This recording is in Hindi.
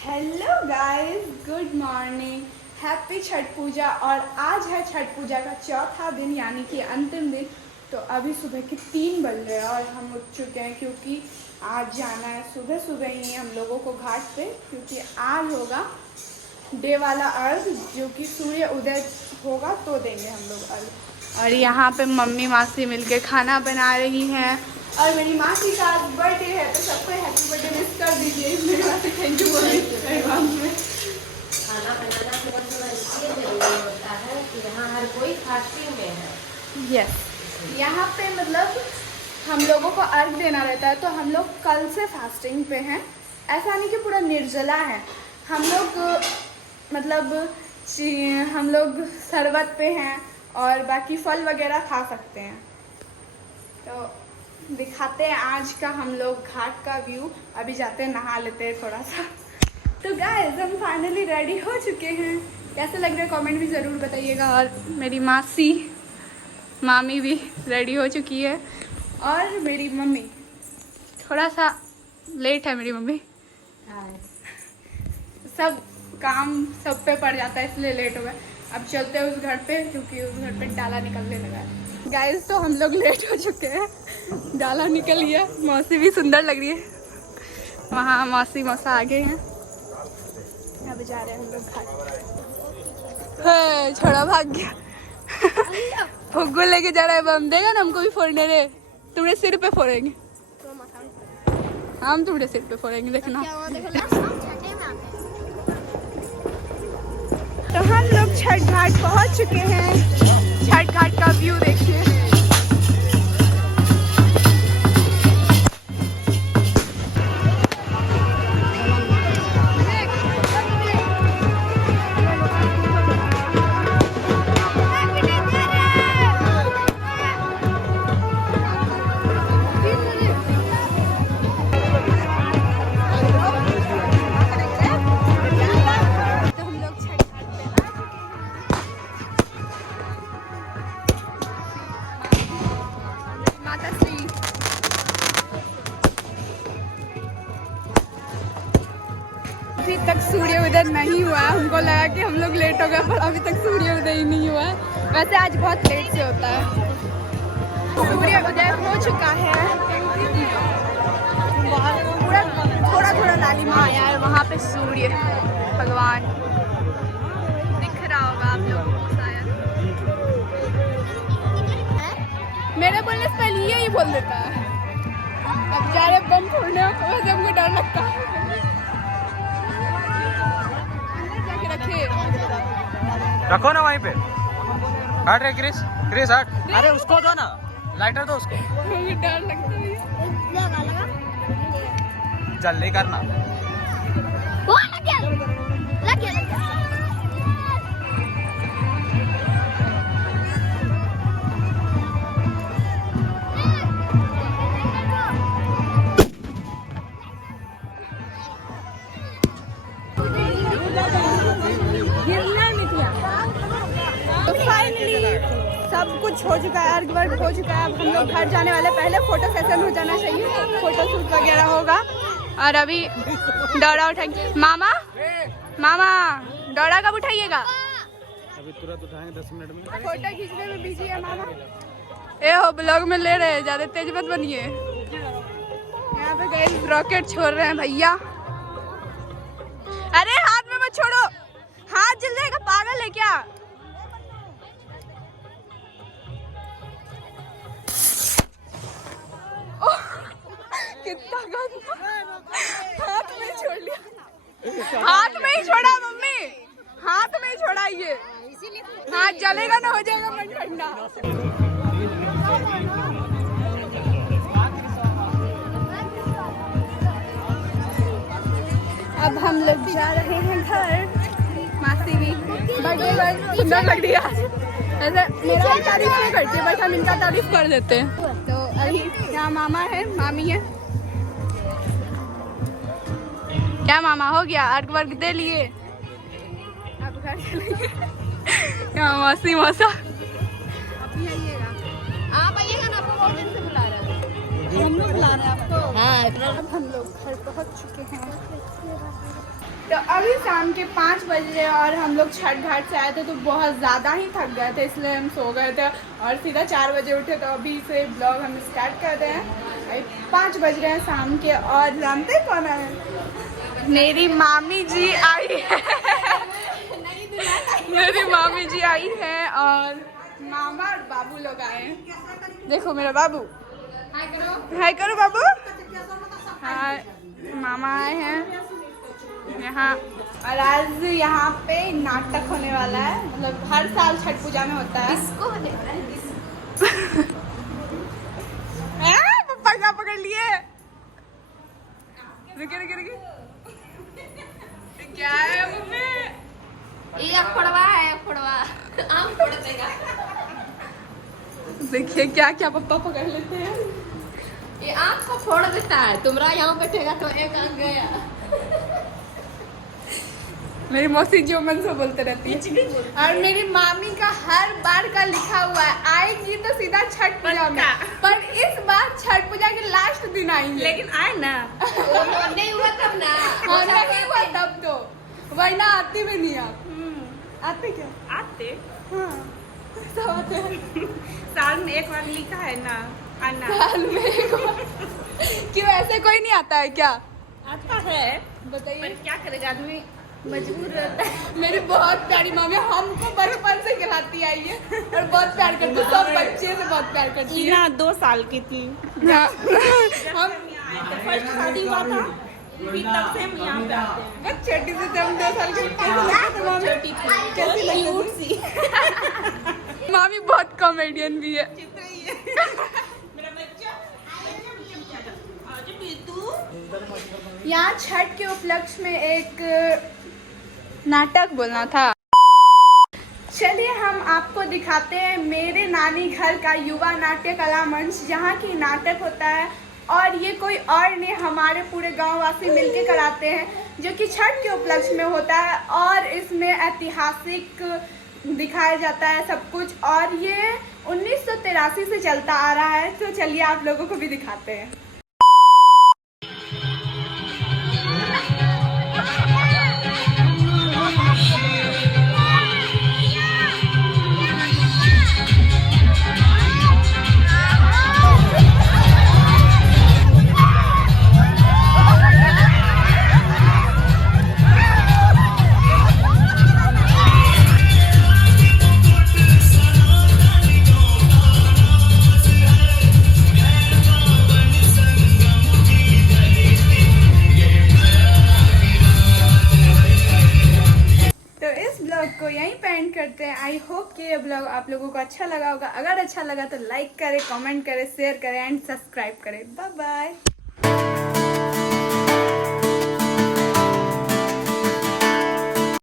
Hello guys, good morning, happy Chhath Puja. और आज है छठ पूजा का चौथा दिन यानी कि अंतिम दिन। तो अभी सुबह के 3 बज रहे हैं और हम उठ चुके हैं क्योंकि आज जाना है सुबह सुबह ही हम लोगों को घाट पे, क्योंकि आज होगा डे वाला अर्घ जो कि सूर्य उदय होगा तो देंगे हम लोग अर्घ। और यहाँ पे मम्मी मासी मिलके खाना बना रही हैं और मेरी मासी का आज बर्थडे है तो सबको हैप्पी बर्थडे विश कर दीजिए। मेरी मासी थैंक यू बोल में खाना बनाना इसलिए जरूरी होता है कि यहाँ हर कोई फास्टिंग में है। यस, यहाँ पे मतलब हम लोगों को अर्घ देना रहता है तो हम लोग कल से फास्टिंग पे हैं। ऐसा नहीं कि पूरा निर्जला है, हम लोग मतलब हम लोग शरबत पे हैं और बाकी फल वगैरह खा सकते हैं। तो दिखाते हैं आज का हम लोग घाट का व्यू। अभी जाते हैं नहा लेते हैं थोड़ा सा। तो गाइस हम फाइनली रेडी हो चुके हैं। कैसे लग रहा है कमेंट भी ज़रूर बताइएगा। और मेरी मासी मामी भी रेडी हो चुकी है और मेरी मम्मी थोड़ा सा लेट है। मेरी मम्मी सब काम सब पे पड़ जाता है इसलिए लेट हो गए। अब चलते हैं उस घर पे क्योंकि उस घर पे डाला निकलने लगा है। गाइस तो हम लोग लेट हो चुके हैं, डाला निकल गया। मौसी भी सुंदर लग रही है, वहाँ मौसी मौसा आगे हैं। अब जा रहे हैं हम लोग घर। छोड़ा भाग गया। फुग्गू लेके जा रहा है, बम देगा ना हमको भी फोड़ने रे। तुम्हारे सिर पे फोड़ेंगे, हम तुम्हारे सिर पे फोड़ेंगे, देखना। तो हम लोग छठ घाट पहुंच चुके हैं। छठ घाट का व्यू देखिए। अभी तक सूर्य उदय नहीं हुआ है। हमको लगा कि हम लोग लेट हो गए पर अभी तक सूर्य उदय ही नहीं हुआ है। वैसे आज बहुत लेट से होता है। सूर्य उदय हो चुका है, पूरा थोड़ा थोड़ा लालिमा आया है। वहाँ पे सूर्य भगवान दिख रहा होगा आप लोगों को शायद। मेरे बोलने से पहले यही बोल देता है। अब जा रहे बम फोड़ने, वैसे हमको डर लगता है। रखो ना वहीं पे। हट रे क्रिस, क्रिस हट। अरे उसको दो ना, लाइटर दो उसको। मुझे डर लगता है। जल्दी करना। सब कुछ हो चुका है, अर्घ वर्घ हो चुका है। अब हम लोग घर जाने वाले। पहले फोटो सेशन हो जाना चाहिए, फोटो शूट वगैरह होगा। और अभी दौड़ा उठाएंगे। मामा मामा दौड़ा कब उठाइएगा? अभी तुरंत उठाएंगे 10 मिनट में। फोटो खींचने में बिजी है मामा। ए हो ब्लॉग में ले रहे हैं, ज्यादा तेज मत बनिए। यहाँ पे गाइस रॉकेट छोड़ रहे हैं भैया। अरे हाथ में मत छोड़ो, हाथ जल जाएगा, पागल है क्या? कितना गंदा, हाथ में ही छोड़ लिया। हाथ में ही छोड़ा मम्मी, हाथ में ही छोड़ा। ये हाथ जलेगा ना, हो जाएगा मन ठंडा। अब हम लोग जा रहे हैं घर। मासी भी बर्थडे गर्ल सुंदर लग रही है। ऐसे मेरा तारीफ नहीं करती बट हम इनका तारीफ कर देते हैं। तो अभी यहाँ मामा है, मामी है। क्या मामा हो गया, अर्घ वर्घ दे लिए, अब घर चलेंगे। यहाँ मासी मौसा अभी आइएगा। आप आइएगा ना, आपको बहुत दिन से बुला रहे हैं। हम लोग बुला रहे हैं आपको। हाँ, अब हम लोग घर पहुँच चुके हैं। तो अभी शाम के 5 बज रहे हैं और हम लोग छठ घाट से आए थे तो बहुत ज़्यादा ही थक गए थे, इसलिए हम सो गए थे और सीधा 4 बजे उठे। तो अभी से ब्लॉग हम स्टार्ट कर रहे हैं। अभी 5 बज रहे हैं शाम के और जानते हैं कौन है? मेरी मामी जी आई है। मेरी मामी जी आई है और मामा और बाबू लोग आए हैं। देखो मेरा बाबू, हाय करो बाबू। हाय, मामा आए हैं यहाँ और आज यहाँ पे नाटक होने वाला है। मतलब हर साल छठ पूजा में होता है। इसको पप्पा क्या पकड़ लिए? रुके। क्या है मम्मी? ये फोड़वा है, फोड़वा आम फोड़ देगा। देखिए क्या क्या पप्पा पकड़ लेते हैं। ये आम को फोड़ देता है। तुम्हारा यहाँ बैठेगा तो एक आम गया। मेरी मौसी जो मन से बोलते रहती है। और मेरी मामी का हर बार का लिखा हुआ है आएगी तो सीधा छठ पूजा में, पर इस बार छठ पूजा के लास्ट दिन आएंगे। लेकिन आए ना, नहीं हुआ तब ना। हाँ नहीं हुआ तब तो, वरना आती भी नहीं आप। आते क्या? आते हाँ सब आते हैं। साल में एक बार लिखा है ना आना। साल में एक बार। क्यों ऐसे कोई नहीं आता है क्या? आता है, बताइए। पर क्या करेगा आदमी, मजबूर रहता है। मेरी बहुत प्यारी मामी हमको बचपन से खिलाती आई है और बहुत प्यार करती है। सब बच्चे से बहुत प्यार करती है। ईना 2 साल की थी हाँ। हम फर्स्ट शादी हुआ था, फिर तब से हम यहाँ पे आते हैं। बस छोटी से जब 2 साल की कैसी लगती थी मामी? छोटी थी, कैसी लगती थी? मामी बहुत कॉमेडियन भी है। मेरा बच्चा यहाँ छठ के उपलक्ष्य में एक नाटक बोलना था। चलिए हम आपको दिखाते हैं मेरे नानी घर का युवा नाट्य कला मंच, जहाँ की नाटक होता है और ये कोई और नहीं, हमारे पूरे गांववासी मिलके कराते हैं, जो कि छठ के उपलक्ष्य में होता है और इसमें ऐतिहासिक दिखाया जाता है सब कुछ। और ये 1983 से चलता आ रहा है। तो चलिए आप लोगों को भी दिखाते हैं। को यहीं पे एंड करते हैं। आई होप कि ये ब्लॉग आप लोगों को अच्छा लगा होगा। अगर अच्छा लगा तो लाइक करें, कमेंट करें, शेयर करें एंड सब्सक्राइब करें। Bye bye.